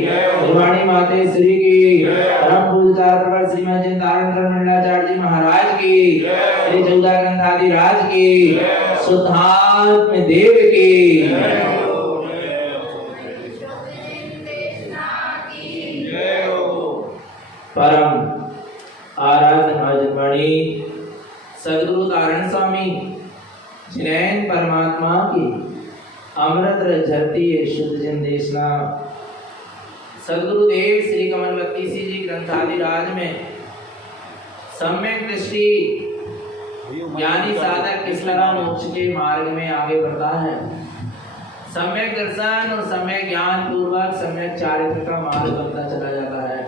गुरुवाणी माते श्री की, परम पूज्यकार प्रवर श्रीमद चिंतामणि मंडलाचार्य जी महाराज की, श्री चौदाग्रंथादि राज की, शुद्धात्म देव की। परम आराध्य महाजनवाणी सद्गुरु तारण स्वामी जैन परमात्मा की अमृत झरती शुद्ध जन देशना सद्गुरुदेव श्री कमलवती जी ग्रंथादि राज में सम्यक दृष्टि ज्ञानी साधक किस तरह मोक्ष के मार्ग में आगे बढ़ता है, सम्यक दर्शन और सम्यक ज्ञान पूर्वक सम्यक चारित्र का मार्ग बनता चला जाता है।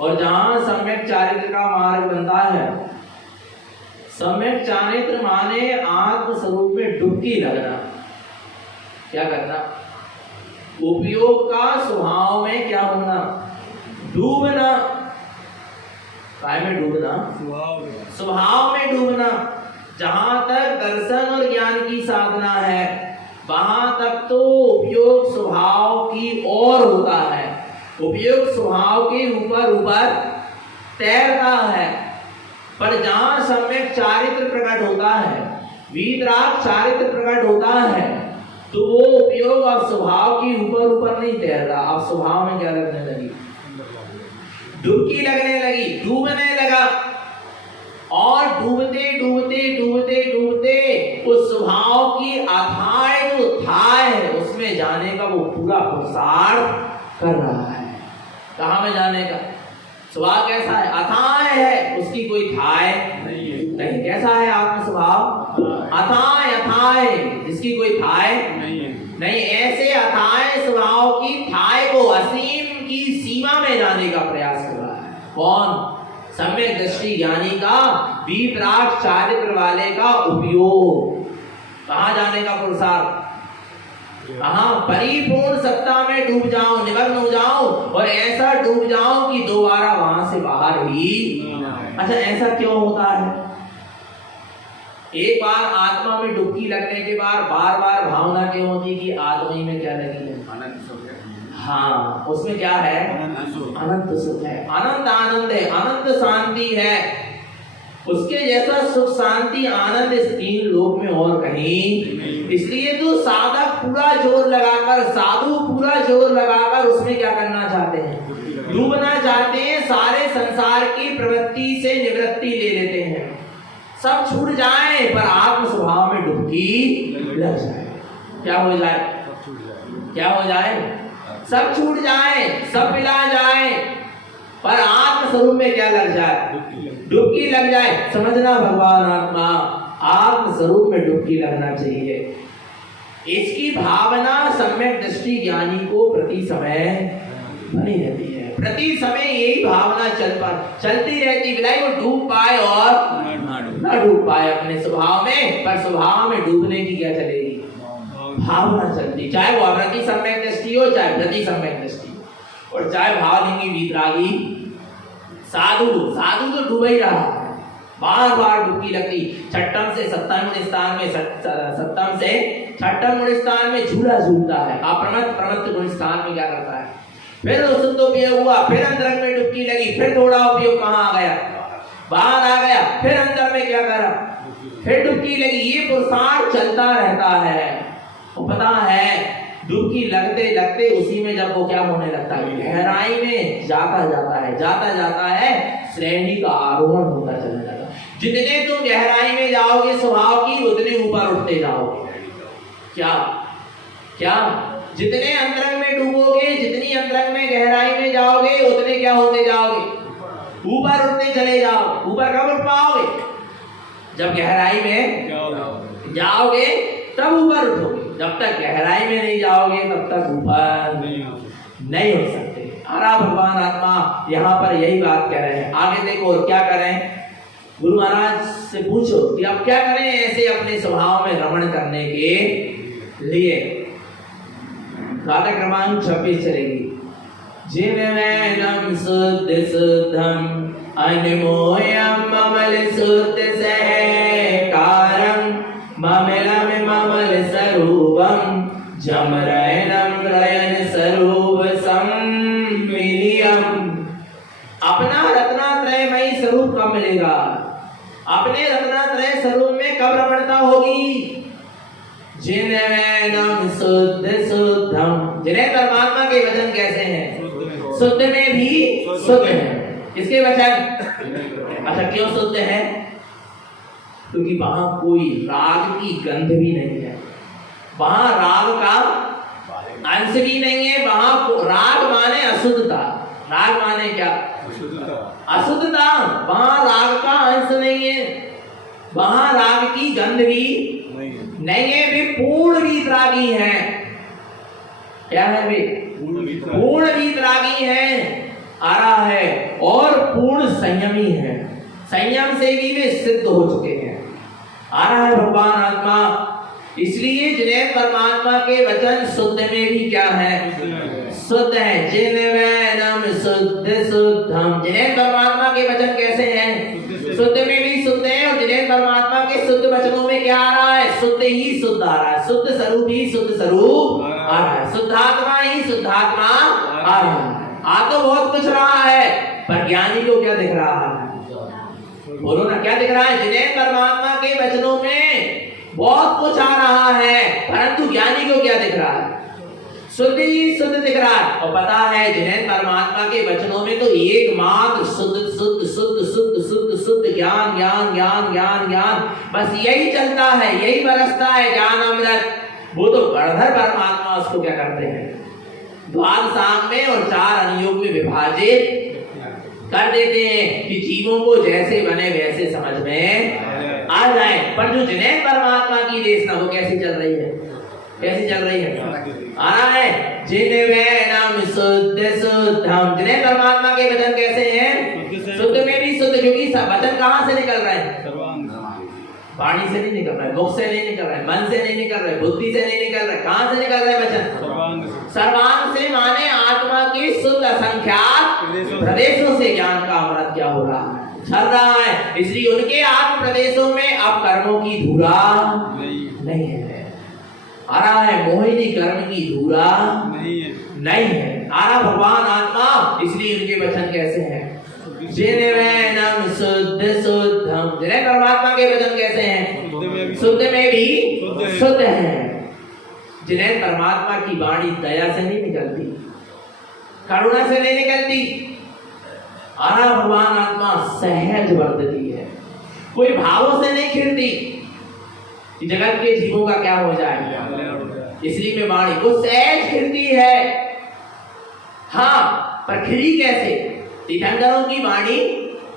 और जहां सम्यक चारित्र का मार्ग बनता है, सम्यक चारित्र माने आत्म स्वरूप में डुबकी लगना। क्या करना? उपयोग का स्वभाव में क्या होना? डूबना। काय में डूबना? स्वभाव में डूबना। जहां तक दर्शन और ज्ञान की साधना है, वहां तक तो उपयोग स्वभाव की ओर होता है, उपयोग स्वभाव के ऊपर ऊपर तैरता है। पर जहां सम्यक चारित्र प्रकट होता है, वीतराग चारित्र प्रकट होता है, तो वो उपयोग और स्वभाव के ऊपर ऊपर नहीं तैर रहा। अब स्वभाव में क्या लगने लगी? डुबकी लगने लगी, डूबने लगा। और डूबते डूबते डूबते डूबते उस स्वभाव की अथाह जो थाह है, उसमें जाने का वो पूरा पुरुषार्थ कर रहा है। कहाँ में जाने का? स्वभाव कैसा है? अथाह है, उसकी कोई थाह नहीं। कैसा है आत्म स्वभाव? अथाह, जिसकी कोई थाह नहीं। ऐसे अथाह स्वभाव की थाह को असीम की सीमा में जाने का प्रयास कर रहा है। कौन? सम्यक दृष्टि ज्ञानी का, वीतराग चारित्र वाले का उपयोग। कहाँ जाने का पुरुषार्थ? कहाँ? परिपूर्ण सत्ता में डूब जाऊं, निमग्न हो जाऊं और ऐसा डूब जाऊं कि दोबारा वहां से बाहर ही। अच्छा, ऐसा क्यों होता है? एक बार आत्मा में डुबकी लगने के बाद बार बार भावना क्यों होती कि आत्मा ही में क्या लगी है? हाँ, उसमें क्या है? अनंत सुख है, अनंत आनंद है, अनंत शांति है। उसके जैसा सुख शांति आनंद इस तीन लोक में और कहीं। इसलिए तो साधक पूरा जोर लगाकर, साधु पूरा जोर लगाकर उसमें क्या करना चाहते हैं? डूबना चाहते हैं। सारे संसार की प्रवृत्ति से निवृत्ति ले लेते हैं, सब छूट जाए, पर आत्म स्वभाव में डुबकी लग जाए। क्या हो जाए? क्या हो जाए? सब छूट जाए, सब मिला जाए, पर आत्म स्वरूप में क्या लग जाए? डुबकी लग जाए। समझना, भगवान आत्मा आत्म स्वरूप में डुबकी लगना चाहिए। इसकी भावना सम्यक दृष्टि ज्ञानी को प्रति समय बनी रहती है। प्रति समय यही भावना चलती रहती, बिलाई वो डूब पाए और ना डूब पाए अपने स्वभाव में, पर स्वभाव में डूबने की क्या चलेगी? भावना चलती, चाहे वो अप्रति सम्यक दृष्टि हो, चाहे प्रति सम्यक दृष्टि हो, और चाहे भावलिंगी वीतरागी साधु तो डूब ही रहा है। बार बार डुबकी लगती। छठम से सप्तम गुणस्थान में, सप्तम से छठम गुणस्थान में झूला झूलता है। प्रमत्त गुणस्थान में क्या करता है? फिर शुद्ध उपयोग हुआ, फिर अंतरंग में डुबकी लगी, फिर थोड़ा उपयोग कहाँ आ गया? बाहर आ गया, फिर अंदर में क्या करा? फिर डुबकी लगी। ये पुरुषार्थ चलता रहता है। तो पता है डुबकी लगते लगते उसी में जब वो क्या होने लगता है? गहराई में जाता है, श्रेणी का आरोहण होता चलने लगा। जितने तुम गहराई में जाओगे स्वभाव की, उतने ऊपर उठते जाओगे। क्या? जितने अंतरंग में डूबोगे, जितनी अंतरंग में गहराई में जाओगे, उतने क्या होते जाओगे? ऊपर उठते चले जाओ। ऊपर कब उठ पाओगे? जब गहराई में जाओगे तब ऊपर उठोगे। जब तक गहराई में नहीं जाओगे तब तक ऊपर नहीं उठ सकते। आरा भगवान आत्मा यहाँ पर यही बात कह रहे हैं। आगे देखो और क्या करें? गुरु महाराज से पूछो कि अब क्या करें ऐसे अपने स्वभाव में रमण करने के लिए। गाथा क्रमांक 26 चलेगी। जिनमें शुद्ध शुद्धम अनमोयम ममल शुद्ध सहकारम ममलम ममल स्वरूपम जमरयनम रयन स्वरूप अपने रत्नात्रय स्वरूप में कब रमणता होगी? जिनमें शुद्ध शुद्धम, जिन्हें परमात्मा के वचन कैसे हैं? शुद्ध में भी शुद्ध है। इसके वचन अच्छा क्यों शुद्ध है? क्योंकि वहां कोई राग की गंध भी नहीं है, वहां राग का अंश भी नहीं है। वहां राग माने अशुद्धता, राग माने क्या? अशुद्धता। वहां राग का अंश नहीं है, वहां राग की गंध भी नहीं है। वे पूर्ण वीतरागी है। क्या है वे? पूर्ण वीतरागी है, आ रहा है, और पूर्ण संयमी है। संयम से भी वे सिद्ध हो चुके हैं, आ रहा है भगवान आत्मा। इसलिए जिन्हें परमात्मा के वचन शुद्ध में भी क्या है? शुद्ध है। जिनवैनम शुद्ध शुद्धम, जिन्हें परमात्मा के वचन कैसे हैं? शुद्ध में भी शुद्ध है। और जिन्हें परमात्मा के शुद्ध वचनों में क्या आ रहा है? शुद्ध ही शुद्ध आ रहा है, शुद्ध स्वरूप ही शुद्ध स्वरूप आ रहा है, शुद्धात्मा ही शुद्धात्मा आ रहा है। आ तो बहुत कुछ रहा है, पर ज्ञानी को क्या दिख रहा है? बोलो ना, क्या दिख रहा है? जिन्हें परमात्मा के वचनों में बहुत कुछ आ रहा है, परंतु ज्ञानी को क्या दिख रहा है? शुद्ध ही शुद्ध दिख रहा है। और पता है जिन्हें परमात्मा के वचनों में तो एकमात्र शुद्ध शुद्ध शुद्ध शुद्ध शुद्ध शुद्ध ज्ञान ज्ञान ज्ञान ज्ञान ज्ञान, बस यही चलता है, यही बरसता है ज्ञान अमृत। वो तो गणधर परमात्मा उसको क्या करते हैं? द्वादशांग में और 4 अनुयोग में विभाजित कर देते हैं कि जीवों को जैसे बने वैसे समझ में आ जाए। पर जो जिन्हें परमात्मा की देशना वो कैसी चल रही है? कैसी चल रही है? आ रहा है जिनवैनम शुद्ध शुद्धम, जिन्हें परमात्मा के वचन कैसे हैं? शुद्ध में भी शुद्ध। क्योंकि वचन कहां से निकल रहे हैं? वाणी से नहीं निकल रहा है, मुख से नहीं निकल रहा है, मन से नहीं निकल रहा है, बुद्धि से नहीं निकल रहा है। कहां से निकल रहा है वचन? सर्वांग से माने आत्मा की शुद्ध असंख्यात प्रदेशों से ज्ञान का अमृत क्या हो रहा है? चल रहा है। इसलिए उनके आत्म प्रदेशों में अब कर्मों की धूरा नहीं है, आ रहा है मोहिनी कर्म की धूरा नहीं है, आ रहा भगवान आत्मा। इसलिए उनके वचन कैसे हैं? जिनवैनम शुद्ध शुद्धम, जिन्हें परमात्मा के वचन कैसे हैं? शुद्ध में भी शुद्ध है। जिन्हें परमात्मा की वाणी दया से नहीं निकलती, करुणा से नहीं निकलती, आ रहा भगवान आत्मा सहज वर्तती है, कोई भावों से नहीं खिलती कि जगत के जीवों का क्या हो जाए। इसलिए में वाणी वो सहज खिलती है। हाँ, पर खिली कैसे? तीर्थंकरों की वाणी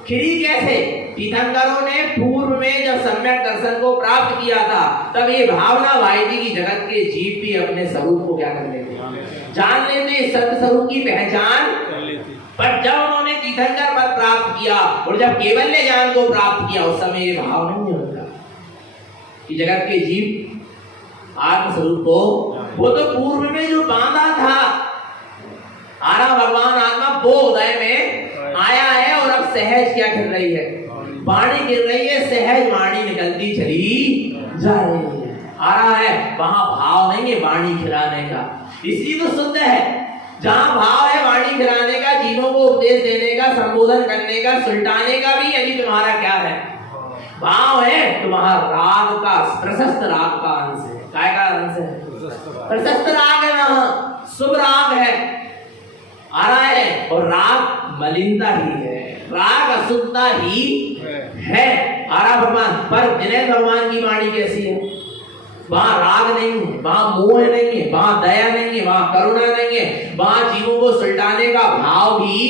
खिली कैसे? तीर्थंकरों ने पूर्व में जब सम्यक दर्शन को प्राप्त किया था, तब ये भावना भाई थी कि जगत के जीव भी अपने स्वरूप को क्या कर लेते, जान लेते, सत्य स्वरूप की पहचान कर लेते। पर जब उन्होंने तीर्थंकर पद प्राप्त किया और जब केवल्य ज्ञान को प्राप्त किया, उस समय ये भाव नहीं होता कि जगत के जीव आत्म स्वरूप को, वो तो पूर्व में जो बांधा था, आरा भगवान आत्मा वो उदय में आया है। और अब सहज क्या कर रही है? वाणी गिर रही है, सहज वाणी निकलती चली जा रही है, आ रहा है। वहां भाव नहीं है वाणी खिलाने का, इसलिए तो शुद्ध है। जहां भाव है वाणी खिलाने का, जीवों को उपदेश देने का, संबोधन करने का, सुलटाने का भी, यदि तुम्हारा क्या है? भाव है, तुम्हारा राग का, प्रशस्त राग का अंश है। काय का अंश है? प्रशस्त राग है, वहां शुभ राग है, आ रहा है। और राग मलिनता ही है, राग अशुद्धता ही है, आ रहा भगवान। पर जिन्हें भगवान की वाणी कैसी है? वहां राग नहीं है, वहां मोह नहीं है, वहां दया नहीं है, वहां करुणा नहीं है, वहां जीवों को सुलटाने का भाव भी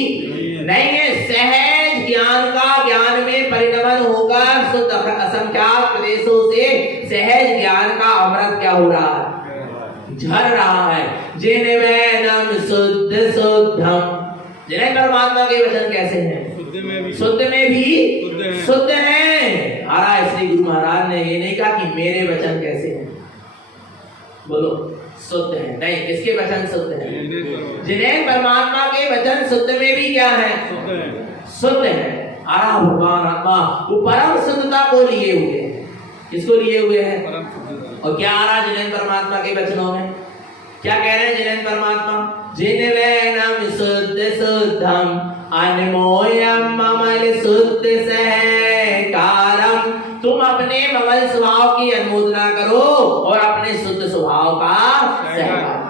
नहीं है। सहज ज्ञान का ज्ञान में परिणमन होगा, शुद्ध असंख्यात प्रदेशों से सहज ज्ञान का अमृत क्या हो रहा है? झर रहा है। जिनवैनम शुद्ध शुद्धम, जिन्हें परमात्मा के वचन कैसे हैं? शुद्ध में भी शुद्ध है, आ रहा है। श्री गुरु महाराज ने ये नहीं कहा कि मेरे वचन कैसे हैं, बोलो शुद्ध है, नहीं, किसके वचन शुद्ध है? जिन्हें परमात्मा के वचन शुद्ध में भी क्या है? शुद्ध है, आ रहा भगवान आत्मा। वो परम शुद्धता को लिए हुए हैं। किसको लिए हुए हैं? और क्या आ रहा जिन्हें परमात्मा के वचनों में? क्या कह रहे हैं जिन्हें परमात्मा? जिनवैनम शुद्ध शुद्धम अनमोयम अमल शुद्ध सहकारम की अनुमोदना करो और अपने शुद्ध स्वभाव का सहकार।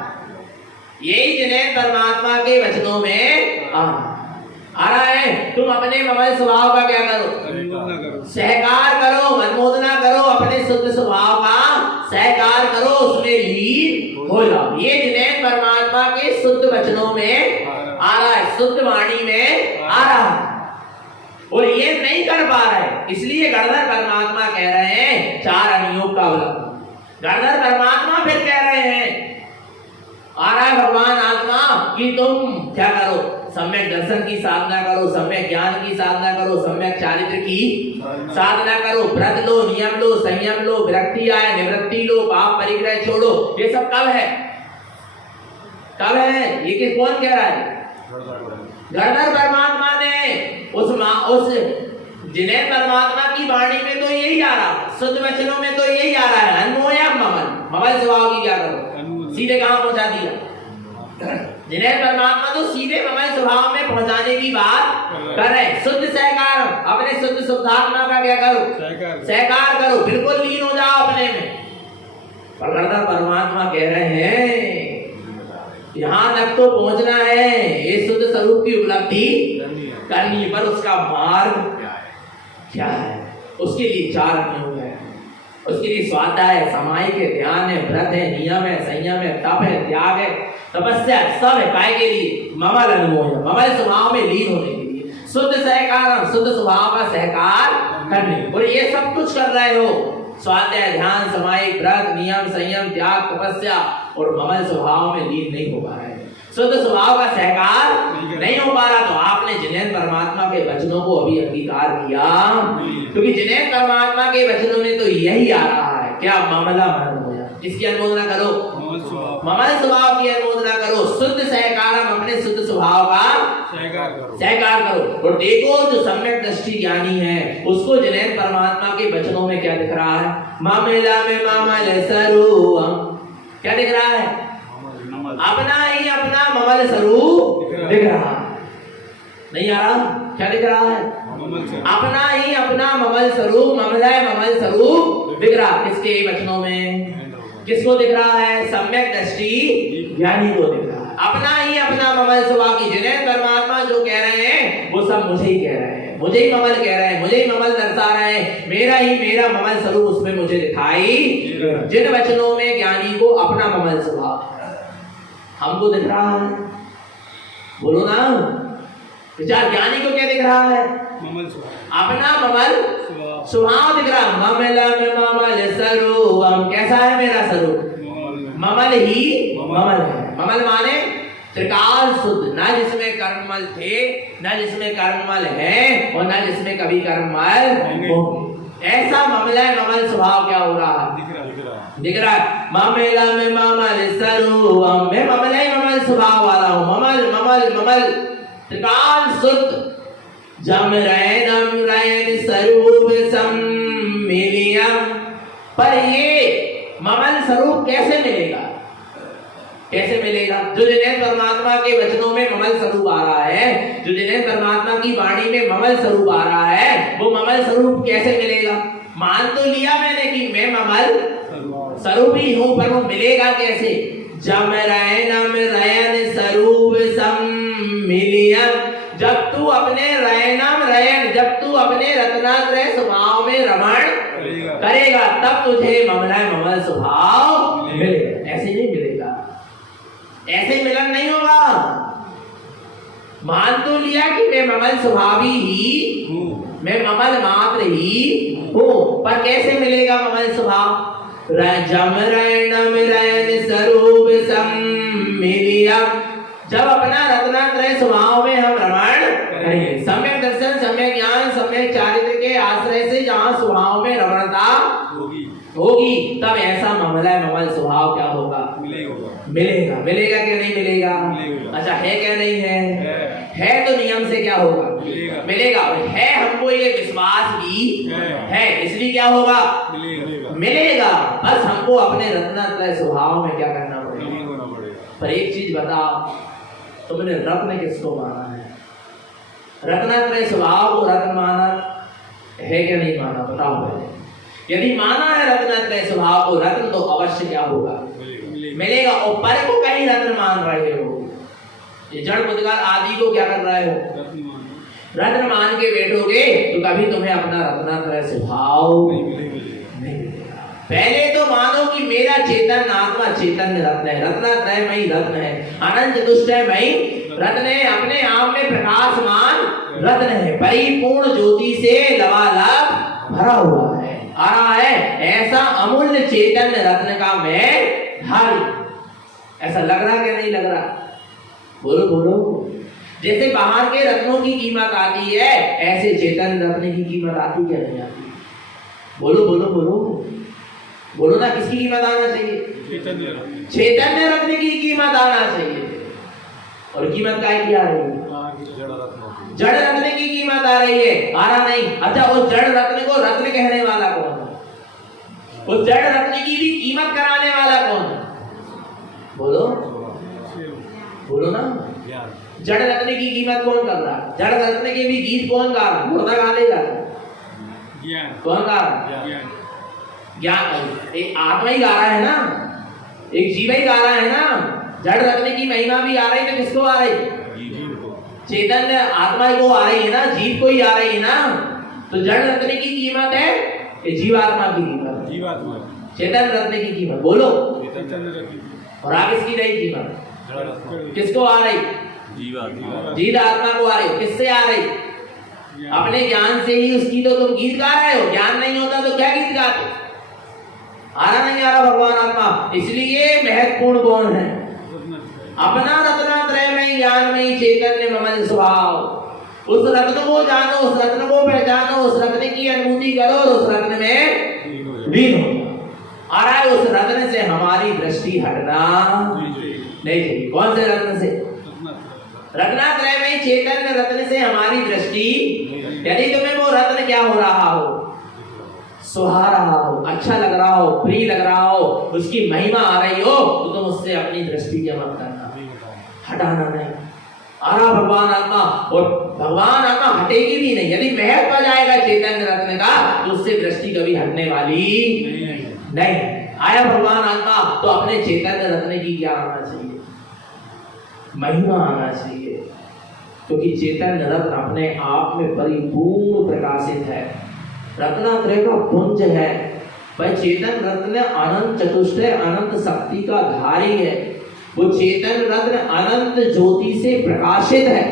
यही जिन्हें परमात्मा के वचनों में आ रहा है। तुम अपने ममल स्वभाव का क्या करो? सहकार करो, अनुमोदना करो, अपने शुद्ध स्वभाव का सहकार करो, उसमें लीन हो जाओ। ये जिन्हें परमात्मा के शुद्ध वचनों में आ रहा है, शुद्ध वाणी में आ रहा है, और ये नहीं कर पा रहा है, इसलिए गणधर परमात्मा कह रहे हैं चार अनियोग का अवलंबन। गणधर परमात्मा फिर कह रहे हैं, आ रहा है भगवान आत्मा कि तुम क्या करो? सम्यक दर्शन की साधना करो, सम्यक ज्ञान की साधना करो, सम्यक चारित्र की साधना करो, व्रत लो, नियम लो, संयम लो, विरक्ति आए, निवृत्ति लो, पाप परिग्रह छोड़ो। ये सब कब है? कब है? ये कौन कह रहा है? गणधर परमात्मा ने उस जिन्हें परमात्मा की वाणी में तो यही आ रहा है, शुद्ध वचनों में तो यही आ रहा है, अनमोया ममल स्वभाव की क्या करो? सीधे कहां पहुंचा दिया? जिन्हें परमात्मा तो सीधे ममल स्वभाव में पहुंचाने की बात कर रहे हैं। शुद्ध सहकार, अपने शुद्ध शुद्धात्मा का क्या करो? सहकार करो, बिल्कुल लीन हो जाओ अपने में। गणधर परमात्मा कह रहे हैं यहां तक तो पहुंचना है, ये शुद्ध स्वरूप की उपलब्धि करनी है, पर उसका मार्ग क्या है? उसके लिए चार नियम है। उसके लिए स्वाध्याय है, सामायिक है, ध्यान है, व्रत है, नियम है, संयम है, तप है, त्याग है, तपस्या, सब है। काय के लिए? ममल अनुमोह, ममल स्वभाव में लीन होने के लिए, शुद्ध सहकार, शुद्ध स्वभाव का सहकार करने। और ये सब कुछ कर रहे हो, स्वाध्याय, ध्यान, सामायिक, व्रत, नियम, संयम, त्याग, तपस्या, और ममल स्वभाव में लीन नहीं हो पा रहे, शुद्ध स्वभाव का सहकार नहीं हो पा रहा। तो आपने जिन्हें परमात्मा के वचनों को अभी अंगीकार किया, क्योंकि जिन्हें परमात्मा के वचनों में तो यही आ रहा है, क्या? मामला मन हो जाए। इसकी अनुमोदना करो, ममल स्वभाव की अनुमोदना करो, शुद्ध सहकार, अपने शुद्ध स्वभाव का सहकार करो। और देखो जो सम्यक दृष्टि ज्ञानी है, उसको जिन्हें परमात्मा के वचनों में क्या दिख रहा है? मामला में मामल स्वरूप, क्या दिख रहा है? अपना ही अपना ममल स्वरूप दिख रहा है। नहीं आ रहा? क्या दिख रहा है? अपना ही अपना ममल स्वरूप, ममलय ममल स्वरूप दिख रहा। किसके वचनों में? किसको दिख रहा है? सम्यक दृष्टि ज्ञानी को दिख रहा है। अपना ही अपना ममल स्वभाव की, जिन्हें परमात्मा जो कह रहे हैं वो सब मुझे ही कह रहे हैं, मुझे ही ममल कह रहे हैं, मुझे ही ममल दर्शा रहे हैं, मेरा ममल स्वरूप उसमें मुझे दिखाई। जिन वचनों में ज्ञानी को अपना ममल स्वभाव हमको दिख रहा है, बोलो ना, विचार ज्ञानी को क्या दिख रहा है? अपना ममल स्वभाव दिख रहा। ममला में ममल स्वरूप, कैसा है मेरा स्वरूप? ममल ही ममल है। ममल माने त्रिकाल शुद्ध, ना जिसमें कर्ममल थे, ना जिसमें कर्ममल है, और ना जिसमें कभी कर्ममल होंगे। ऐसा ममला ममल स्वभाव क्या हो रहा है? दिख रहा है। मामेला में ममल स्वरूप, मैं ममल ही ममल स्वभाव वाला हूँ। ममल ममल ममल त्रिकाल शुद्ध, जम रैनम रैन स्वरूप सम्मिलियम। पर ये ममल स्वरूप कैसे मिलेगा? कैसे मिलेगा? जो जिन्हें परमात्मा के वचनों में ममल स्वरूप आ रहा है, जो जिन्हें परमात्मा की वाणी में ममल स्वरूप आ रहा है, वो ममल स्वरूप कैसे मिलेगा? मान तो लिया मैंने कि मैं ममल स्वरूप ही हूं, पर वो मिलेगा कैसे? जम रैनम रैन स्वरूप सम्मिलियम। जब तू अपने रैनम रैन, जब तू अपने रत्नात्रय स्वभाव में रमण करेगा, तब तुझे ममला ममल स्वभाव मिलेगा। ऐसे नहीं मिलेगा, ऐसे मिलन नहीं होगा। मान तो लिया कि मैं ममल स्वभावी ही हूं, मैं ममल मात्र ही हूं, पर कैसे मिलेगा ममल स्वभाव? जम रैनम रैन स्वरूप सम्मिलियम। जब अपना रत्नात्रय स्वभाव में हम रमण करेंगे, सम्यक दर्शन, सम्यक ज्ञान, सम्यक चारित्र के आश्रय से जहां स्वभाव में रमणता होगी, तब ऐसा ममला ममल स्वभाव क्या होगा? मिलेगा। मिलेगा कि नहीं मिलेगा? अच्छा, है क्या? नहीं है तो नियम से क्या होगा? मिलेगा। है, हमको ये विश्वास भी है, इसलिए क्या होगा? मिलेगा। बस हमको अपने रत्नात्रय स्वभाव में क्या करना पड़ेगा? पर एक चीज बताओ, तुमने रत्न किसको माना है? रत्नात्रय स्वभाव को रत्न माना है क्या नहीं माना? बताओ पहले। यदि माना है रत्नत्रय स्वभाव को, रत्न तो अवश्य क्या होगा, मिलेगा। और पर को कहीं रत्न मान रहे हो, ये जड़ बुद्धकार आदि को क्या कर रहे हो, रत्न मान के बैठोगे तो कभी तुम्हें अपना रत्नत्रय स्वभाव नहीं मिलेगा। पहले तो मानो कि मेरा चेतन आत्मा चैतन्य रत्न है, रत्नत्रयमयी रत्न है, अनंत चतुष्टयमयी रत्न है, अपने आप में प्रकाशमान रत्न है, परिपूर्ण ज्योति से लबालब भरा हुआ है, आ रहा है। ऐसा अमूल्य चैतन्य रत्न का मैं धारी। ऐसा लग रहा क्या नहीं लग रहा? बोलो बोलो। जैसे बाहर के रत्नों की कीमत आती है, ऐसे चैतन्य रत्न की कीमत आती क्या नहीं आती? बोलो बोलो बोलो बोलो ना, किसकी कीमत आना चाहिए? चैतन्य रत्न की कीमत आना चाहिए। और कीमत काय की आ रही है? जड़ रत्न की कीमत आ रही है, आ रहा नहीं। अच्छा, उस जड़ रत्न को रत्न कहने वाला कौन है? उस जड़ रत्न की भी कीमत कराने वाला कौन है? बोलो बोलो ना। जड़ रत्न की कीमत कौन कर रहा है? जड़ रत्न के भी गीत कौन गा रहा है? मुर्दा गा लेगा? कौन गा रहा है? ज्ञान। एक आत्मा ही गा रहा है ना, एक जीव ही गा रहा है ना। जड़ रत्न की महिमा भी आ रही, तो किसको आ रही? चैतन्य आत्मा को आ रही है ना, जीव को ही आ रही है ना। तो जड़ रत्न की कीमत है कि जीवात्मा की कीमत? जीवात्मा। चैतन्य रत्न की कीमत बोलो। और आगे किसकी रही कीमत? किसको आ रही? जीवात्मा को आ रही। किससे आ रही? अपने ज्ञान से ही उसकी तो तुम गीत गा रहे हो। ज्ञान नहीं होता तो क्या गीत गाते? आ रहा नहीं आ रहा भगवान आत्मा। इसलिए महत्वपूर्ण कौन है? अपना रत्नत्रयमयी ज्ञानमयी चैतन्य ममल स्वभाव। उस रत्न को जानो, उस रत्न को पहचानो, उस रत्न की अनुभूति करो, उस रत्न में लीन हो। आ रहा है, उस रत्न से हमारी दृष्टि हटना नहीं चाहिए। कौन से रत्न से? रत्नत्रयमयी चैतन्य रत्न से हमारी दृष्टि। यदि तुम्हें वो रत्न क्या हो रहा हो, सुहा रहा हो, अच्छा लग रहा हो, प्रिय लग रहा हो, उसकी महिमा आ रही हो, तो तुम उससे अपनी दृष्टि क्या मत करना, हटाना नहीं। आ रहा भगवान आत्मा, और भगवान आत्मा हटेगी भी नहीं। यदि महत्व आ जाएगा चैतन्य रत्न का, तो उससे दृष्टि कभी हटने वाली नहीं। आया भगवान आत्मा, तो अपने चैतन्य रत्न की क्या आना चाहिए? महिमा आना चाहिए। क्योंकि चैतन्य रत्न अपने आप में परिपूर्ण प्रकाशित है, रत्नत्रय का पुंज है। पर चेतन रत्न अनंत चतुष्टय अनंत शक्ति का धारी है। वो चेतन रत्न अनंत ज्योति से प्रकाशित है।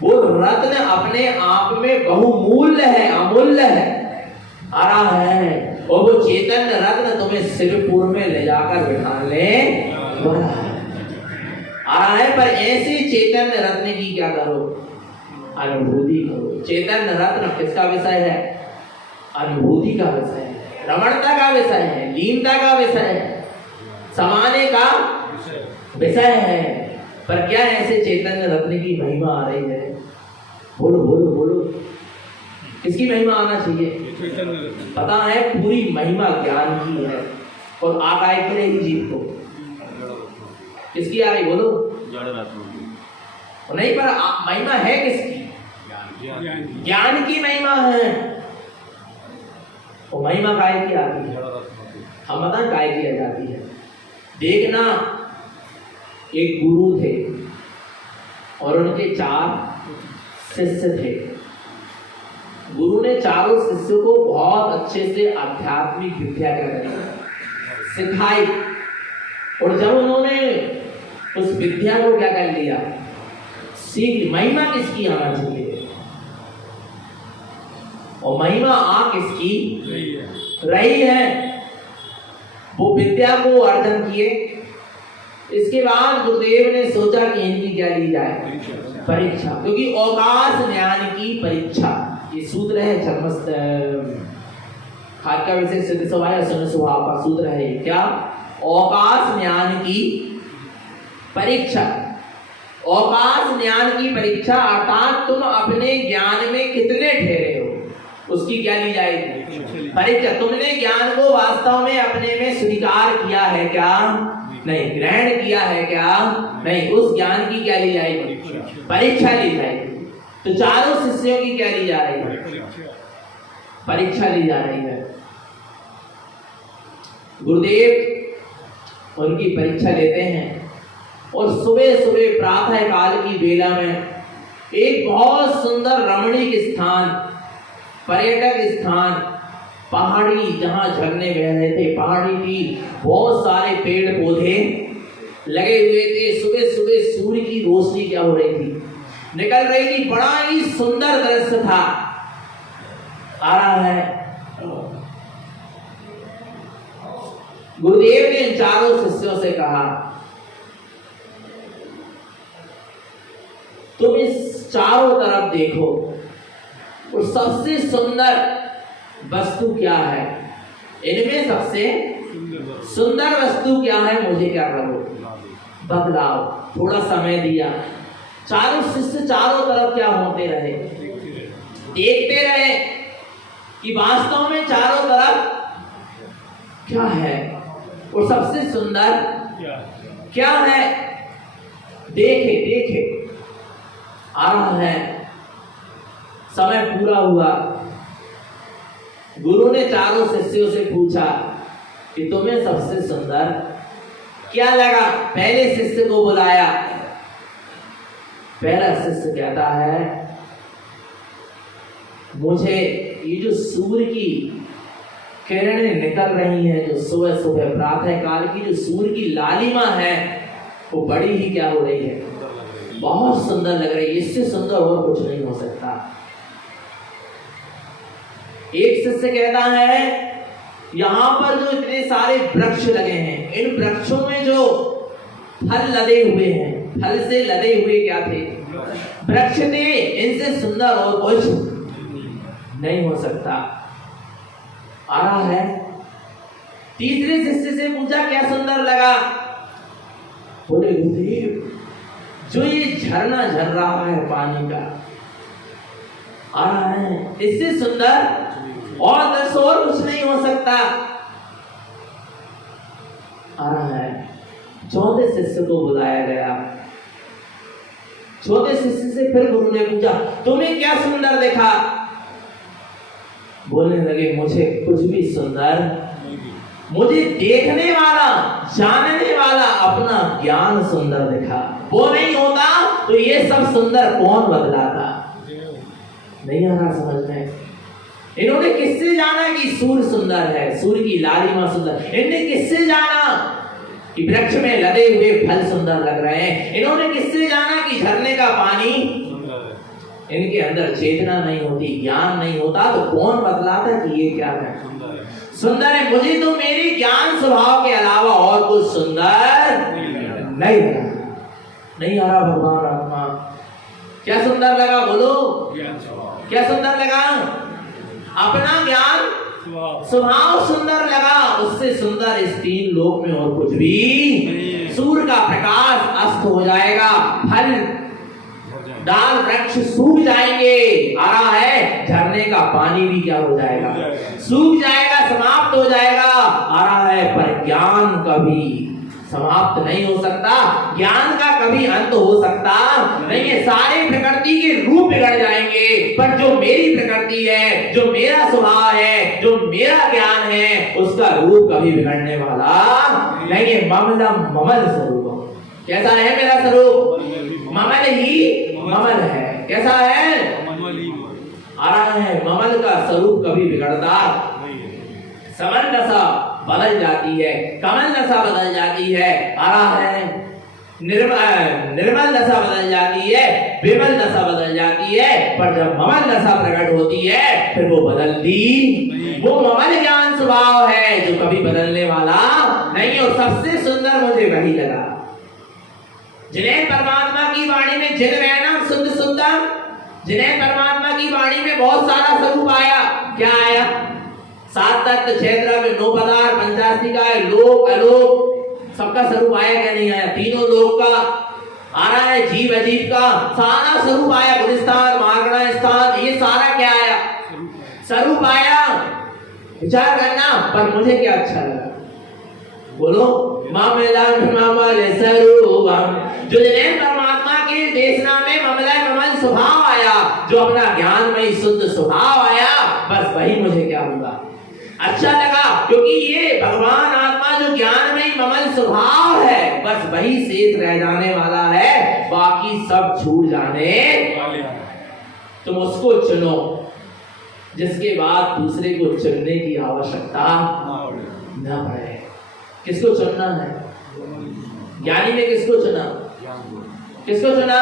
वो रत्न अपने आप में बहुमूल्य है, अमूल्य है, आ रहा है। और वो चेतन रत्न तुम्हें सिरपुर में ले जाकर बिठाने वाला है, आ रहा है। पर ऐसे चेतन रत्न की क्या करो? अनुभूति करो। चेतन रत्न किसका विषय है? अनुभूति का विषय है, रमणता का विषय है, लीनता का विषय है, समाने का विषय है। पर क्या ऐसे चैतन्य रत्न की महिमा आ रही है? बोलो बोलो बोलो। किसकी महिमा आना चाहिए? पता है पूरी महिमा ज्ञान की है। और आकाय के लिए जीव को किसकी आ रही? बोलो। नहीं, पर महिमा है किसकी? ज्ञान की महिमा है। और महिमा काय की आती है? हम बताएं काय की आ जाती है। देखना, एक गुरु थे और उनके 4 शिष्य थे। गुरु ने चारों शिष्यों को बहुत अच्छे से आध्यात्मिक विद्या क्या करी, सिखाई। और जब उन्होंने उस विद्या को क्या कर लिया, सीख। महिमा किसकी आना चाहिए? और महिमा आ किसकी रही है? वो विद्या को अर्जन किए। इसके बाद गुरुदेव ने सोचा कि इनकी क्या ली जाए? परीक्षा। क्योंकि अवकाश ज्ञान की परीक्षा, ये सूत्र है खाद का विषय सिद्ध स्वभाव शून्य स्वभाव का सूत्र है। क्या? अवकाश ज्ञान की परीक्षा। अवकाश ज्ञान की परीक्षा अर्थात तुम अपने ज्ञान में कितने ठहरे हो, उसकी क्या ली जाएगी? परीक्षा। तुमने ज्ञान को वास्तव में अपने में स्वीकार किया है क्या? नहीं। ग्रहण किया है क्या? नहीं। उस ज्ञान की क्या ली जाएगी? परीक्षा ली जाएगी। तो चारों शिष्यों की क्या ली जा रही है? परीक्षा ली जा रही है। गुरुदेव उनकी परीक्षा लेते हैं और सुबह सुबह प्रातः काल की बेला में एक बहुत सुंदर रमणीक स्थान, पर्यटक स्थान, पहाड़ी जहां झरने बह रहे थे, पहाड़ी की बहुत सारे पेड़ पौधे लगे हुए थे। सुबह सुबह सूर्य की रोशनी क्या हो रही थी, निकल रही थी। बड़ा ही सुंदर दृश्य था। आ रहा है गुरुदेव ने इन चारों शिष्यों से कहा, तुम इस चारों तरफ देखो और सबसे सुंदर वस्तु क्या है, इनमें सबसे सुंदर वस्तु क्या है, मुझे क्या करो बतलाओ। थोड़ा समय दिया। चारों शिष्य चारों तरफ क्या होते रहे, देखते रहे कि वास्तव में चारों तरफ क्या है और सबसे सुंदर क्या है। देखे देखे आ रहा है। समय पूरा हुआ। गुरु ने चारों शिष्यों से पूछा कि तुम्हें सबसे सुंदर क्या लगा। पहले शिष्य को बुलाया। पहला शिष्य कहता है, मुझे ये जो सूर्य की किरणें निकल रही हैं, जो सुबह सुबह प्रातः काल की जो सूर्य की लालिमा है, वो बड़ी ही क्या हो रही है, बहुत सुंदर लग रही है। इससे सुंदर और कुछ नहीं हो सकता। एक शिष्य कहता है, यहाँ पर जो इतने सारे वृक्ष लगे हैं, इन वृक्षों में जो फल लदे हुए हैं, फल से लदे हुए क्या थे, वृक्ष थे, इनसे सुंदर और कुछ नहीं हो सकता। आ रहा है। तीसरे शिष्य से पूछा, क्या सुंदर लगा। बोले, गुरुदेव जो ये झरना झर रहा है पानी का, आ रहा है, इससे सुंदर और दृश्य और कुछ नहीं हो सकता। आ रहा है। चौथे शिष्य को बुलाया गया। चौथे शिष्य से फिर गुरु ने पूछा, तुम्हें क्या सुंदर देखा। बोलने लगे, मुझे कुछ भी सुंदर, मुझे देखने वाला, जानने वाला अपना ज्ञान सुंदर दिखा। वो नहीं होता तो ये सब सुंदर कौन बदलाता। नहीं आ रहा समझ में। इन्होंने किससे जाना कि सूर्य सुंदर है, सूर्य की लालिमा सुंदर। इन्होंने किससे जाना कि वृक्ष में लदे हुए फल सुंदर लग रहे हैं। इन्होंने किससे जाना कि झरने का पानी, इनके अंदर चेतना नहीं होती, ज्ञान नहीं होता तो कौन बतलाता कि ये क्या है, सुंदर है। मुझे तो मेरी ज्ञान स्वभाव के अलावा और कुछ सुंदर नहीं लगा। नहीं आ रहा भगवान आत्मा। क्या सुंदर लगा, बोलो क्या सुंदर लगा। अपना ज्ञान स्वभाव सुंदर लगा। उससे सुंदर इस तीन लोक में और कुछ भी। सूर्य का प्रकाश अस्त हो जाएगा, फल डाल वृक्ष सूख जाएंगे। आ रहा है। झरने का पानी भी क्या हो जाएगा, सूख जाएगा, समाप्त हो जाएगा। आ रहा है। पर ज्ञान कभी समाप्त नहीं हो सकता, ज्ञान का कभी अंत हो सकता नहीं है। सारे प्रकृति के रूप बिगड़ जाएंगे, पर जो मेरी प्रकृति है, जो मेरा स्वभाव है, जो मेरा ज्ञान है, उसका रूप कभी बिगड़ने वाला नहीं है। ममलम ममल स्वरूप। कैसा है मेरा स्वरूप, ममल ही ममल है। कैसा है, आ रहा है। ममल का स्वरूप कभी बिगड़ता, समल दशा बदल जाती है, कमल दशा बदल जाती है। आ रहा है। निर्मल दशा बदल जाती है, विमल दशा बदल जाती है। पर जब ममल दशा प्रकट होती है, फिर वो बदलती, वो ममल ज्ञान स्वभाव है जो कभी बदलने वाला नहीं। और सबसे सुंदर मुझे वही लगा, जिन्हें परमात्मा की वाणी में जिन वैनम शुद्ध सुंदर, जिन्हें परमात्मा की वाणी में बहुत सारा स्वरूप आया। क्या आया, सात तत्व, छह द्रव्य, नौ पदार्थ, पंचास्तिकाय, लोक अलोक, सबका स्वरूप आया क्या नहीं आया। तीनों लोक का आ रहा है, जीव अजीव का सारा स्वरूप आया। गुणस्थान, मार्गण स्थान, ये सारा क्या आया, स्वरूप आया। विचार करना। पर मुझे क्या अच्छा लगा, बोलो ममल स्वरूपम। जो जिन्हें परमात्मा के देशना में ममल स्वभाव आया, जो अपना ज्ञानमय शुद्ध स्वभाव आया, बस वही मुझे क्या हुआ, अच्छा लगा, क्योंकि ये भगवान आत्मा जो ज्ञानमयी ममल स्वभाव है, बस वही शेष रह जाने वाला है, बाकी सब छूट जाने। तुम उसको चुनो जिसके बाद दूसरे को चुनने की आवश्यकता न पड़े। किसको चुनना है? ज्ञानी ने किसको चुना? किसको चुना?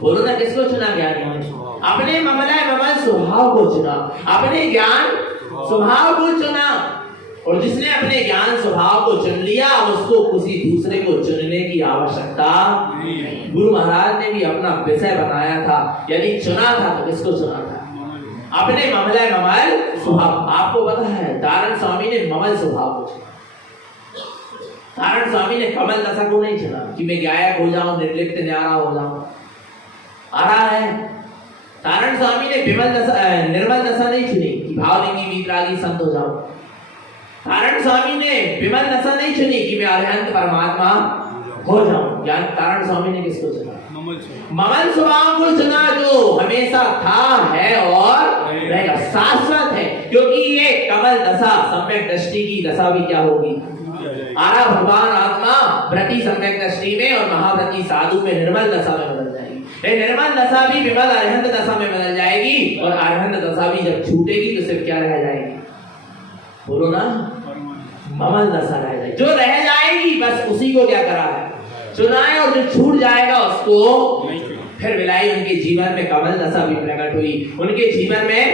बोलो ना, किसको चुना? ज्ञानी ने अपने ममल स्वभाव को चुना, अपने ज्ञान स्वभाव को चुना। और जिसने अपने ज्ञान स्वभाव को चुन लिया, उसको किसी दूसरे को चुनने की आवश्यकता नहीं। गुरु महाराज ने भी अपना विषय बनाया था, यदि चुना था तो किसको चुना था? अपने ममल स्वभाव। आपको पता है दारण स्वामी ने ममल स्वभाव को चुना। दारण स्वामी ने कमल दशा को नहीं चुना कि मैं गायक हो जाऊं, निर्लिप्त न्यारा हो जाऊं। आ रहा है, दारण स्वामी ने निर्मल दशा नहीं चुनी कि भावलिंगी वीतरागी संत हो जाऊं। दारण स्वामी ने विमल दशा नहीं चुनी कि मैं अरिहंत परमात्मा हो जाऊं। ज्ञान दारण स्वामी ने किसको चुना? ममल स्वभाव को चुना, जो हमेशा था, है और रहेगा, शाश्वत है। क्योंकि ये कमल दशा सम्यक दृष्टि की दशा भी क्या होगी? आरा भगवान आत्मा व्रति सम्यक दृष्टि में और महाव्रति साधु में निर्मल दशा में बदल जाएगी। ये निर्मल दशा भी विमल अरिहंत दशा में बदल जाएगी, और अरिहंत दशा भी जब छूटेगी तो सिर्फ क्या रह जाएगी? बोलो ना, ममल दशा रह जाएगी। जो रह जाएगी बस उसी को क्या करा है? चुना है। और जो छूट जाएगा उसको फिर मिलाई। उनके जीवन में कमल दशा भी प्रकट हुई, उनके जीवन में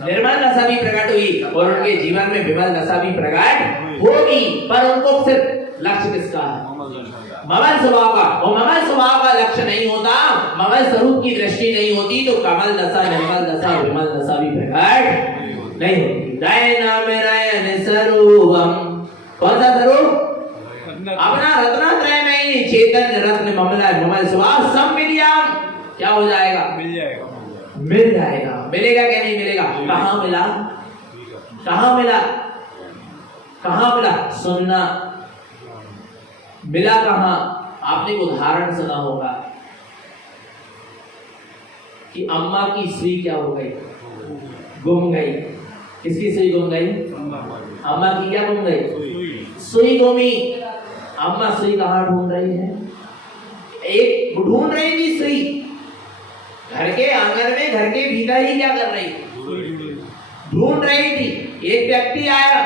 निर्मल दशा भी प्रकट हुई, और उनके जीवन में विमल दशा भी प्रकट होगी। पर उनको सिर्फ लक्ष्य किसका है? ममल स्वभाव का। और ममल स्वभाव का लक्ष्य नहीं होता, ममल स्वरूप की दृष्टि नहीं होती, तो कमल दशा, निर्मल दशा, विमल दशा भी प्रकट नहीं होती। नयन स्वरूपम, कौन सा स्वरूप? अपना रत्नात्रय में ही चैतन्य रत्न ममल स्वभाव सम्मिलियम क्या हो जाएगा? मिल जाएगा। मिल जाएगा। मिलेगा क्या नहीं मिलेगा? कहाँ मिला? कहाँ मिला? कहाँ मिला? सुनना। मिला कहाँ? आपने उदाहरण सुना होगा कि अम्मा की सुई क्या हो गई? गुम गई। किसकी सुई गुम गई? अम्मा की क्या गुम गई? सुई गुमी। अम्मा सुई कहाँ ढूंढ रही है? एक ढूंढ रही थी सुई घर के आंगन में, घर के भीतर ही क्या कर रही? ढूंढ रही थी। एक व्यक्ति आया,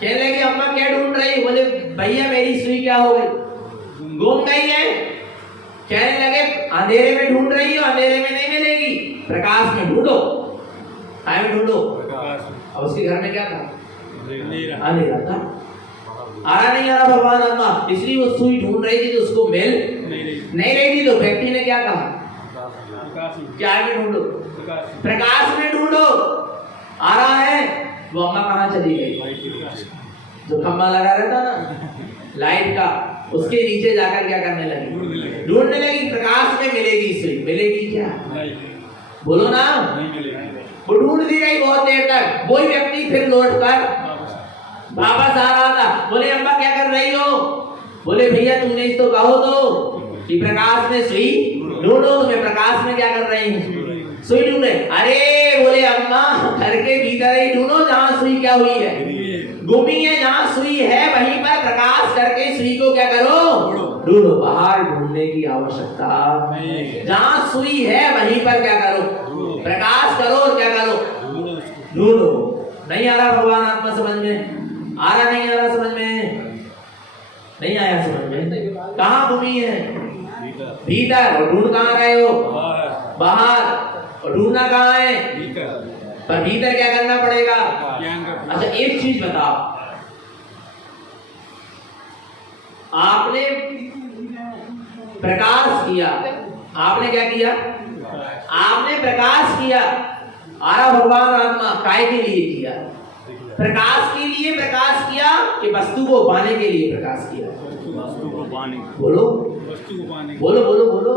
कहने लगे अम्मा क्या ढूंढ रही? बोले भैया मेरी सुई क्या हो गई? गुम गई है। कहने लगे अंधेरे में ढूंढ रही हो, अंधेरे में नहीं मिलेगी, प्रकाश में ढूंढो। टाइम ढूंढो। अब उसके घर में क्या था? अंधेरा था। आ रहा नहीं आ रहा भगवान आत्मा, इसलिए वो सुई ढूंढ रही थी तो उसको मिल नहीं रही थी। तो व्यक्ति ने क्या कहा? क्या में ढूंढो? प्रकाश में ढूंढो। आ रहा है। वो अम्मा कहाँ चली गई? जो खंभा लगा रहता ना लाइट का, उसके नीचे जाकर क्या करने लगी? ढूंढने लगी। प्रकाश में मिलेगी सुई। मिलेगी क्या? बोलो ना। वो ढूंढती रही बहुत देर तक। वही व्यक्ति फिर लौट कर वापस आ रहा था। बोले अम्मा क्या कर रही हो? बोले भैया तूने तो कहो तो कि प्रकाश में सुई ढूंढो। तो मैं प्रकाश में क्या कर रही हूँ? सुई ढूंढ रही। अरे बोले अम्मा घर के भीतर ही ढूंढो जहाँ सुई क्या हुई है? गुमी है। जहाँ सुई है वहीं पर प्रकाश करके सुई को क्या करो? ढूंढो। बाहर ढूंढने की आवश्यकता नहीं। जहाँ सुई है वहीं पर क्या करो? प्रकाश करो और क्या करो? ढूंढो। नहीं आ रहा भगवान आत्मा समझ में? आ रहा नहीं आ रहा समझ में? नहीं आया समझ में? कहाँ गुमी है? भीतर। और ढूंढ कहाँ रहे हो? बाहर। और ढूंढना कहाँ है? पर भीतर क्या करना पड़ेगा? अच्छा एक चीज बताओ, आपने प्रकाश किया। आपने क्या किया? आपने प्रकाश किया। आरा भगवान आत्मा काय के लिए किया? प्रकाश के लिए प्रकाश किया कि वस्तु को पाने के लिए प्रकाश किया? वस्तु को पाने। बोलो वस्तु को पाने। बोलो बोलो बोलो।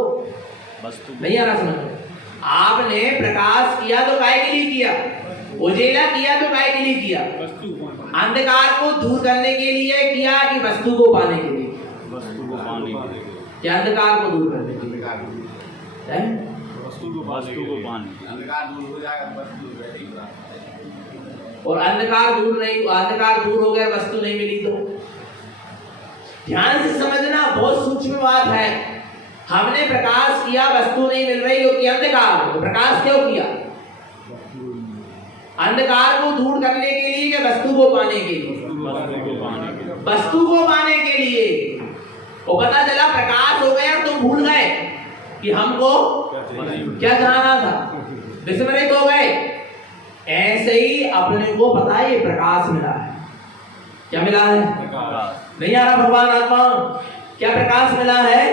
वस्तु नहीं आ रहा समझ में? आपने प्रकाश किया तो काय के लिए किया? उजेला किया तो काय के लिए किया? अंधकार को दूर करने के लिए किया कि वस्तु को पाने के लिए? वस्तु को पाने के लिए। क्या अंधकार को दूर करने के लिए? वस्तु को पाने। अंधकार दूर हो जाएगा। और अंधकार दूर हो गया, वस्तु नहीं मिली तो। ध्यान से समझना, बहुत सूक्ष्म बात है। हमने प्रकाश किया, वस्तु नहीं मिल रही, क्योंकि अंधकार। तो प्रकाश क्यों किया? अंधकार को दूर करने के लिए कि वस्तु को पाने के लिए? वस्तु को पाने के लिए। और पता चला प्रकाश हो गया, तुम भूल गए कि हमको क्या चाहना था, विस्मृत हो गए। ऐसे ही अपने को पता है ये प्रकाश मिला है। क्या मिला है? नहीं आ रहा भगवान आत्मा? क्या प्रकाश मिला है?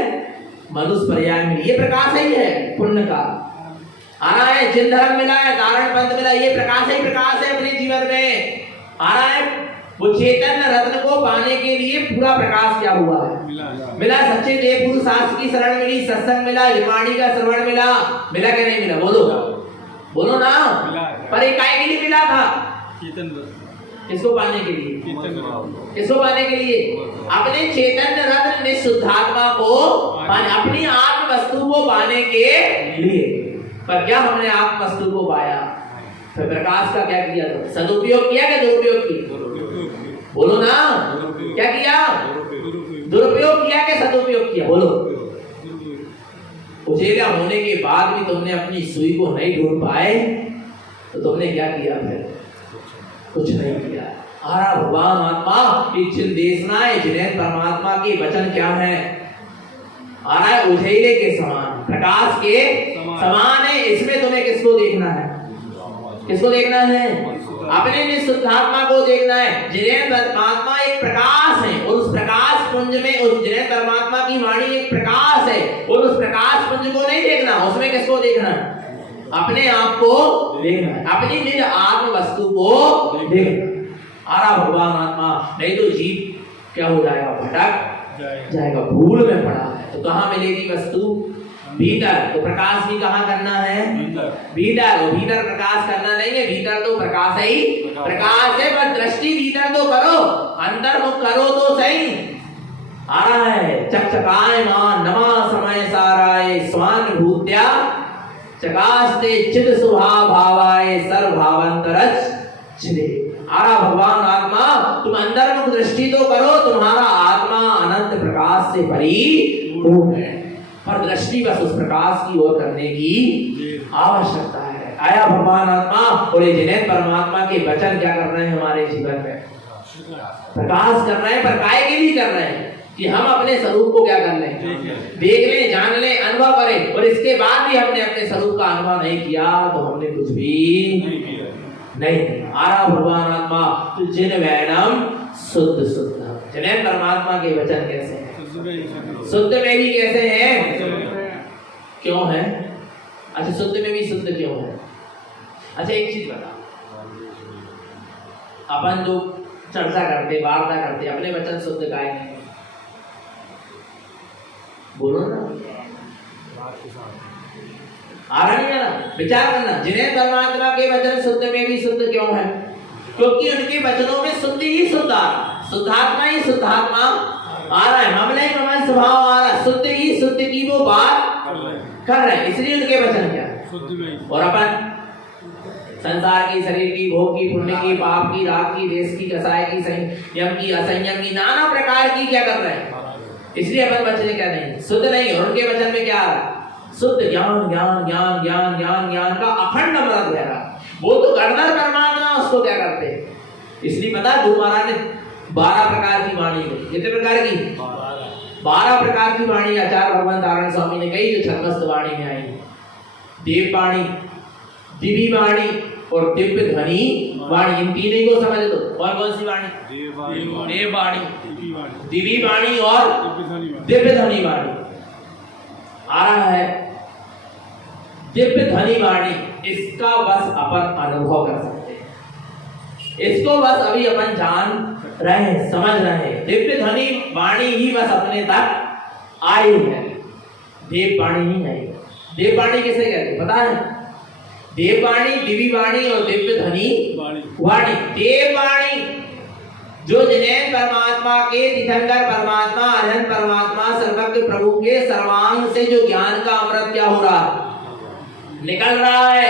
मनुष्य पर्याय मिली, ये प्रकाश ही है पुण्य का। आ रहा है चिन्ह धर्म मिला है, तारण पंथ मिला, ये प्रकाश ही प्रकाश है अपने जीवन में। आ रहा है वो चैतन्य रत्न को पाने के लिए पूरा प्रकाश क्या हुआ है? मिला। सच्चे देव गुरु शास्त्र की शरण मिली, सत्संग मिला, वाणी का श्रवण मिला। मिला कि नहीं मिला? बोलो ना। पर एक काय के लिए मिला था? किसको पाने के लिए? किसको पाने के लिए? अपने चैतन्य रत्न निशुद्धात्मा को पाने, अपनी आत्म वस्तु को पाने के लिए। पर क्या हमने आत्म वस्तु को पाया? फिर प्रकाश का क्या किया? तो सदुपयोग किया कि दुरुपयोग किया? बोलो ना। क्या किया? दुरुपयोग किया कि सदुपयोग किया? बोलो। उजेला होने के बाद भी तुमने अपनी सुई को नहीं ढूंढ पाए तो तुमने क्या किया? फिर कुछ नहीं किया। आरा भगवान आत्मा की चिन्ह देशनाएं जिन्हें परमात्मा के वचन क्या है? आ रहा है उजेले के समान, प्रकाश के समान है। इसमें तुम्हें किसको देखना है? किसको देखना है? अपने निशुद्धात्मा को देखना है। जिन्हें परमात्मा एक प्रकाश है और उस प्रकाश पुंज में, उस जिन्हें परमात्मा की वाणी एक प्रकाश है और उस प्रकाश पुंज को नहीं देखना, उसमें किसको देखना है? अपने आप को देखना है, अपनी निज आत्म वस्तु को देखना। आरा भगवान आत्मा, नहीं तो जीव क्या हो जाएगा? भटक जाएगा, भूल में पड़ा है। तो कहाँ मिलेगी वस्तु? भीतर। तो प्रकाश भी कहाँ करना है? भीतर। और भीतर प्रकाश करना नहीं है, भीतर तो प्रकाश ही प्रकाश है, पर दृष्टि भीतर तो करो, अंतर्मुख करो तो सही। आ रहा है चकचकायमान नमा समय साराय स्वानुभूत्या चकास्ते चिद स्वभाव भावाय सर्वभावांतरच छिदे। आरा भगवान आत्मा, तुम अंतर्मुख दृष्टि तो करो, तुम्हारा आत्मा अनंत प्रकाश से परिपूर्ण है, पर दृष्टि बस उस प्रकाश की ओर करने की आवश्यकता है। आया भगवान आत्मा, और ये जिन्हें परमात्मा के वचन क्या कर रहे हैं हमारे जीवन में? प्रकाश कर रहे हैं। पर काय के लिए कर रहे हैं? कि हम अपने स्वरूप को क्या कर लें? देख लें, जान लें, अनुभव करें। और इसके बाद भी हमने अपने स्वरूप का अनुभव नहीं किया तो हमने कुछ भी नहीं। आरा भगवान आत्मा, तो जिन वैनम शुद्ध शुद्ध, जिन्हें परमात्मा के वचन कैसे हैं? शुद्ध में भी कैसे हैं? क्यों है? अच्छा, शुद्ध में भी शुद्ध क्यों है? अच्छा, एक चीज बता, अपन जो चर्चा करते, वार्ता करते, अपने वचन शुद्ध काहे नहीं? बोलो ना। आ रहा नहीं ना? विचार करना। जिन्हें परमात्मा के वचन शुद्ध में भी शुद्ध क्यों है? क्योंकि उनके वचनों में शुद्ध ही शुद्ध आ रहा, शुद्धात्मा ही शुद्धात्मा आ रहा है, ममला ही ममल स्वभाव आ रहा है, शुद्ध ही शुद्ध की वो बात कर रहे हैं। इसलिए उनके वचन क्या है? और अपन संसार की, शरीर की, भोग की, पुण्य की, पाप की, राग की, देश की, कसाय की, संयम की, असंयम की, नाना प्रकार की क्या कर रहे हैं? इसलिए अपन वचन क्या नहीं, शुद्ध नहीं। और उनके वचन में क्या आ रहा? शुद्ध ज्ञान ज्ञान ज्ञान ज्ञान ज्ञान ज्ञान का अखंड अमृत बह रहा। वो तो गणधर परमात्मा उसको क्या करते हैं? इसलिए पता गुरु महाराज ने 12 प्रकार की वाणी दी। कितने प्रकार की? 12 प्रकार की वाणी आचार्य भगवान तारण स्वामी ने कही, जो छद्मस्त वाणी में आई। देव वाणी, दिव्य वाणी और दिव्य ध्वनि वाणी। इन तीनों को समझ लो। और कौन सी वाणी? देव वाणी, दिव्य वाणी और दिव्य ध्वनि वाणी। आ रहा है दिव्य ध्वनि वाणी, इसका बस अपन अनुभव कर सकते हैं, इसको बस अभी अपन जान रहे हैं, समझ रहे हैं। दिव्य ध्वनि वाणी ही बस अपने तक आई है, देव वाणी ही नहीं। देव वाणी किसे कहते पता है? देव वाणी, दिव्य वाणी और दिव्य ध्वनि वाणी। देव वाणी जो जिन्हें परमात्मा के, तीर्थंकर परमात्मा, अरहंत परमात्मा, सर्वज्ञ प्रभु के सर्वांग से जो ज्ञान का अमृत क्या हो रहा है? निकल रहा है।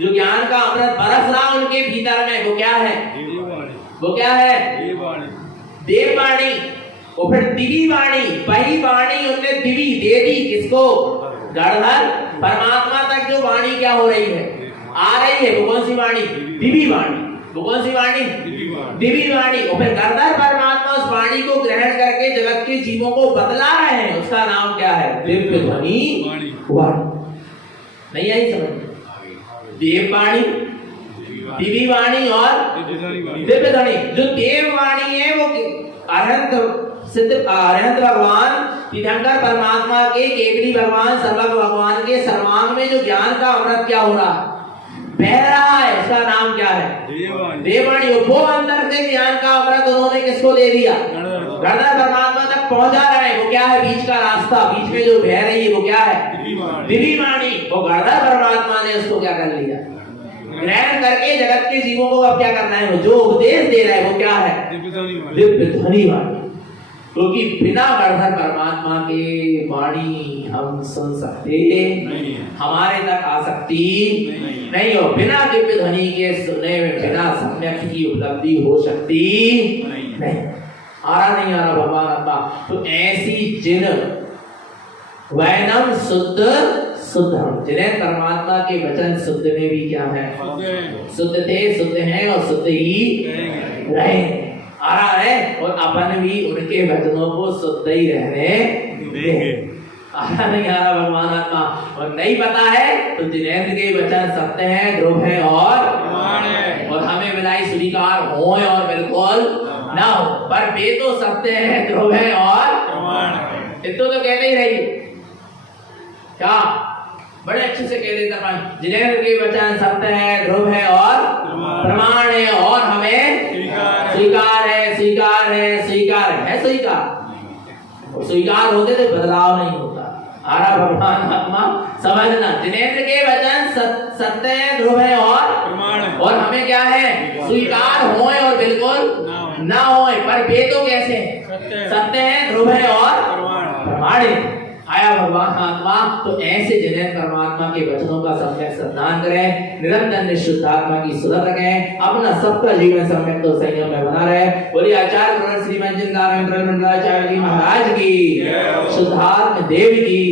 जो ज्ञान का अमृत बरस रहा उनके भीतर में, वो क्या है? वो क्या है? देववाणी। और फिर दिवी वाणी, वही वाणी उनने दिवी दे दी किसको? गणधर परमात्मा तक जो वाणी क्या हो रही है? आ रही है। वो कौन सी वाणी? दिवी वाणी। वो कौन सी वाणी? दिवी वाणी। और फिर गणधर परमात्मा उस वाणी को ग्रहण करके जगत के जीवों को बतला रहे हैं, उसका नाम क्या है? दिव्य ध्वनि वाणी। नहीं आई समझ? देव वाणी, दिवी वाणी और दिव्य ध्वनि। जो देव वाणी है वो अरहंत सिद्ध अरहंत भगवान तीर्थंकर परमात्मा के, केवली भगवान, सर्वज्ञ भगवान के सर्वांग में जो ज्ञान का अमृत क्या हो रहा है? बह रहा है, उसका नाम क्या है? देववाणी। वो अंदर से ज्ञान का अमृत उन्होंने किसको दे दिया? गणधर परमात्मा तक पहुंचा रहे हैं। वो क्या है? बीच का रास्ता, बीच में जो बह रही है वो क्या है? दिवी वाणी। वो गणधर परमात्मा ने उसको क्या कर लिया? ग्रहण करके जगत के जीवों को अब क्या करना है? वो जो उपदेश दे रहा है वो क्या है? दिव्य ध्वनि वाणी। क्योंकि बिना गणधर परमात्मा के वाणी हम सुन सकते नहीं, हमारे तक आ सकती नहीं हो। बिना दिव्य ध्वनि के सुने में बिना सम्यक की उपलब्धि हो सकती नहीं। आ रहा नहीं आ रहा भगवान आत्मा? तो ऐसी जिन वैनम शुद्ध शुद्ध, जिन्हें परमात्मा के वचन शुद्ध में भी क्या है? शुद्ध थे, शुद्ध हैं और शुद्ध ही रहे। आ रहा है। और अपन भी उनके वचनों को शुद्ध ही रहने देंगे। आ रहा नहीं आ रहा भगवान आत्मा? और नहीं पता है तो जिनेंद्र के वचन सत्य हैं, ध्रुव हैं और हमें मिलाई स्वीकार हो और बिल्कुल ना हो, पर वे तो सत्य हैं, ध्रुव हैं और इतो तो कहते ही रही क्या? बड़े अच्छे से कह देता है, जिनेंद्र के वचन सत्य है, ध्रुव है और प्रमाण है और हमें स्वीकार है, स्वीकार है, स्वीकार है, स्वीकार। स्वीकार होते तो बदलाव नहीं होता। आरा भगवान आत्मा समझना, जिनेंद्र के वचन सत्य है, ध्रुव है और हमें क्या है? स्वीकार होए और बिल्कुल ना होए, पर वे तो कैसे? सत्य है, ध्रुव है और प्रमाणित। आया भगवान आत्मा। तो ऐसे जिन्हें परमात्मा के वचनों का सम्यक सम्मान करें, निरंतर निशुद्ध आत्मा की सुधर रखें, अपना सबका जीवन सम्यक तो संयम में बना रहे। बोलिए आचार्य गुरु श्रीमंत जिंदाराम मंडलाचार्य जी महाराज की, शुद्धात्म देव की।